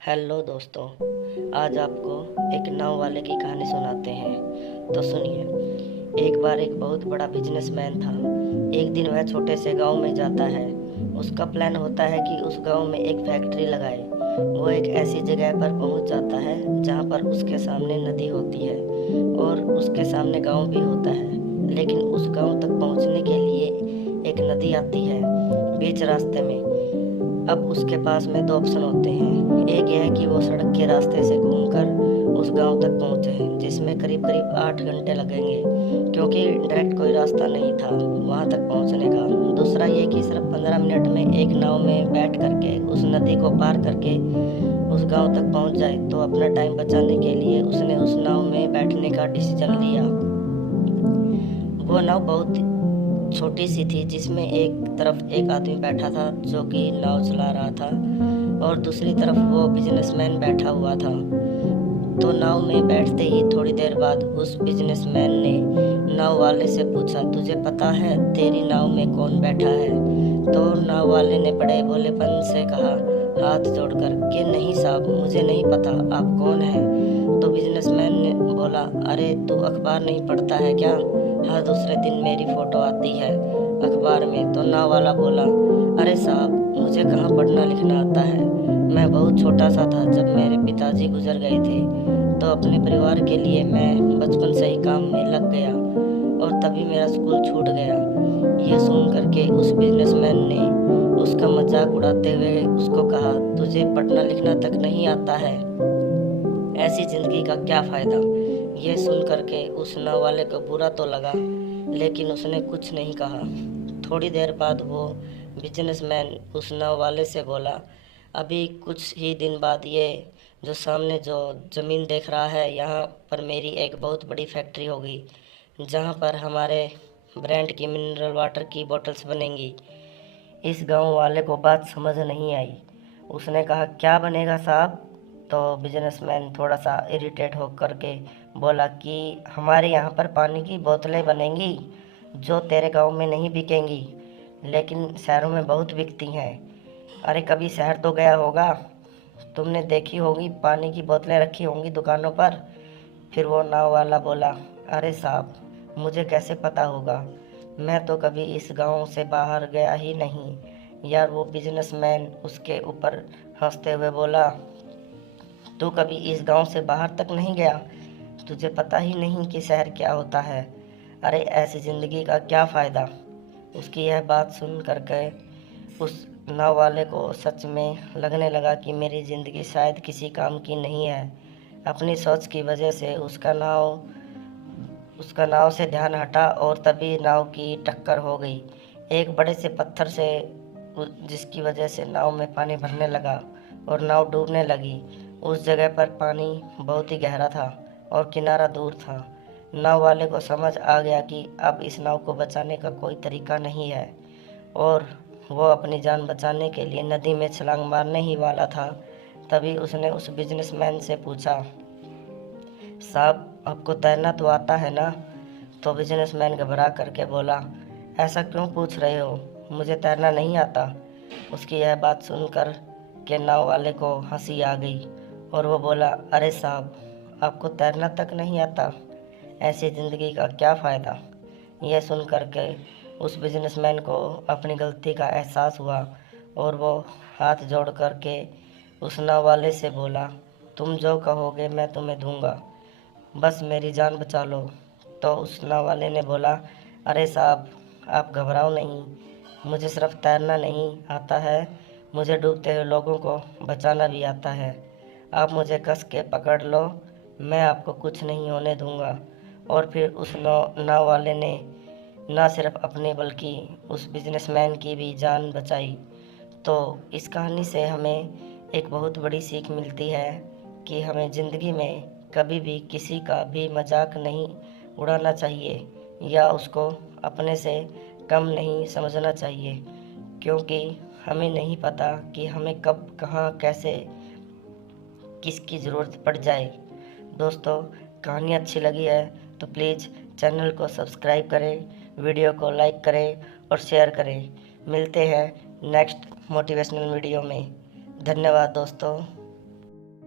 Hello दोस्तों, आज आपको एक नाव वाले की कहानी सुनाते हैं। तो सुनिए। एक बार एक बहुत बड़ा बिजनेसमैन था। एक दिन वह छोटे से गांव में जाता है। उसका प्लान होता है कि उस गांव में एक फैक्ट्री लगाए। वो एक ऐसी जगह पर पहुंच जाता है जहां पर उसके सामने नदी होती है और उसके सामने गांव भी होता है। लेकिन उस गांव तक पहुंचने के लिए एक नदी आती है बीच रास्ते में। अब उसके पास में दो ऑप्शन होते हैं। एक यह है कि वो सड़क के रास्ते से घूमकर उस गांव तक पहुंचे, जिसमें करीब करीब 8 घंटे लगेंगे, क्योंकि डायरेक्ट कोई रास्ता नहीं था वहां तक पहुंचने का। दूसरा ये कि सिर्फ 15 मिनट में एक नाव में बैठ करके उस नदी को पार करके उस गांव तक पहुंच जाए। तो अपना टाइम बचाने के लिए उसने उस नाव में बैठने का डिसीजन लिया। वो नाव बहुत छोटी सी थी, जिसमें एक तरफ एक आदमी बैठा था जो कि नाव चला रहा था और दूसरी तरफ वो बिजनेसमैन बैठा हुआ था। तो नाव में बैठते ही थोड़ी देर बाद उस बिजनेसमैन ने नाव वाले से पूछा, तुझे पता है तेरी नाव में कौन बैठा है? तो नाव वाले ने बड़े भोलेपन से कहा, हाथ जोड़कर, कि नहीं साहब, मुझे नहीं पता, आप कौन हैं? तो बिजनेसमैन ने बोला, अरे तू अखबार नहीं पढ़ता है क्या? हर दूसरे दिन मेरी फोटो आती है अखबार में। तो नाव वाला बोला, अरे साहब, मुझे कहाँ पढ़ना लिखना आता है। मैं बहुत छोटा सा था जब मेरे पिताजी गुजर गए थे, तो अपने परिवार के लिए मैं बचपन से ही काम में लग गया और तभी मेरा स्कूल छूट गया। ये सुन करके उस बिजनेसमैन ने उसका मजाक उड़ाते हुए उसको कहा, तुझे पढ़ना लिखना तक नहीं आता है, ऐसी जिंदगी का क्या फायदा? ये सुन करके उस नाव वाले को बुरा तो लगा, लेकिन उसने कुछ नहीं कहा। थोड़ी देर बाद वो बिजनेसमैन उस नाव वाले से बोला, अभी कुछ ही दिन बाद ये जो सामने जो ज़मीन देख रहा है, यहाँ पर मेरी एक बहुत बड़ी फैक्ट्री होगी, जहाँ पर हमारे ब्रांड की मिनरल वाटर की बोतल्स बनेंगी। इस गांव वाले को बात समझ नहीं आई। उसने कहा, क्या बनेगा साहब? तो बिजनेसमैन थोड़ा सा इरिटेट होकर के बोला कि हमारे यहाँ पर पानी की बोतलें बनेंगी जो तेरे गांव में नहीं बिकेंगी, लेकिन शहरों में बहुत बिकती हैं। अरे कभी शहर तो गया होगा, तुमने देखी होगी पानी की बोतलें रखी होंगी दुकानों पर। फिर वो नाव वाला बोला, अरे साहब, मुझे कैसे पता होगा, मैं तो कभी इस गांव से बाहर गया ही नहीं। यार वो बिजनेसमैन उसके ऊपर हंसते हुए बोला, तू कभी इस गांव से बाहर तक नहीं गया? तुझे पता ही नहीं कि शहर क्या होता है? अरे ऐसी ज़िंदगी का क्या फ़ायदा? उसकी यह बात सुन करके उस नाव वाले को सच में लगने लगा कि मेरी ज़िंदगी शायद किसी काम की नहीं है। अपनी सोच की वजह से उसका नाव से ध्यान हटा और तभी नाव की टक्कर हो गई एक बड़े से पत्थर से, जिसकी वजह से नाव में पानी भरने लगा और नाव डूबने लगी। उस जगह पर पानी बहुत ही गहरा था और किनारा दूर था। नाव वाले को समझ आ गया कि अब इस नाव को बचाने का कोई तरीका नहीं है और वो अपनी जान बचाने के लिए नदी में छलांग मारने ही वाला था। तभी उसने उस बिजनेसमैन से पूछा, साहब, आपको तैरना तो आता है ना? तो बिजनेसमैन घबरा करके बोला, ऐसा क्यों पूछ रहे हो, मुझे तैरना नहीं आता। उसकी यह बात सुनकर के नाव वाले को हंसी आ गई और वो बोला, अरे साहब, आपको तैरना तक नहीं आता, ऐसी ज़िंदगी का क्या फ़ायदा? यह सुन करके उस बिजनेसमैन को अपनी गलती का एहसास हुआ और वो हाथ जोड़ करके उस नाव वाले से बोला, तुम जो कहोगे मैं तुम्हें दूंगा, बस मेरी जान बचा लो। तो उस नाव वाले ने बोला, अरे साहब, आप घबराओ नहीं, मुझे सिर्फ तैरना नहीं आता है, मुझे डूबते हुए लोगों को बचाना भी आता है। आप मुझे कस के पकड़ लो, मैं आपको कुछ नहीं होने दूंगा। और फिर उस नाव वाले ने ना सिर्फ अपनी बल्कि उस बिजनेसमैन की भी जान बचाई। तो इस कहानी से हमें एक बहुत बड़ी सीख मिलती है कि हमें ज़िंदगी में कभी भी किसी का भी मजाक नहीं उड़ाना चाहिए या उसको अपने से कम नहीं समझना चाहिए, क्योंकि हमें नहीं पता कि हमें कब कहाँ कैसे किसकी ज़रूरत पड़ जाए। दोस्तों, कहानी अच्छी लगी है तो प्लीज़ चैनल को सब्सक्राइब करें, वीडियो को लाइक करें और शेयर करें। मिलते हैं नेक्स्ट मोटिवेशनल वीडियो में। धन्यवाद दोस्तों।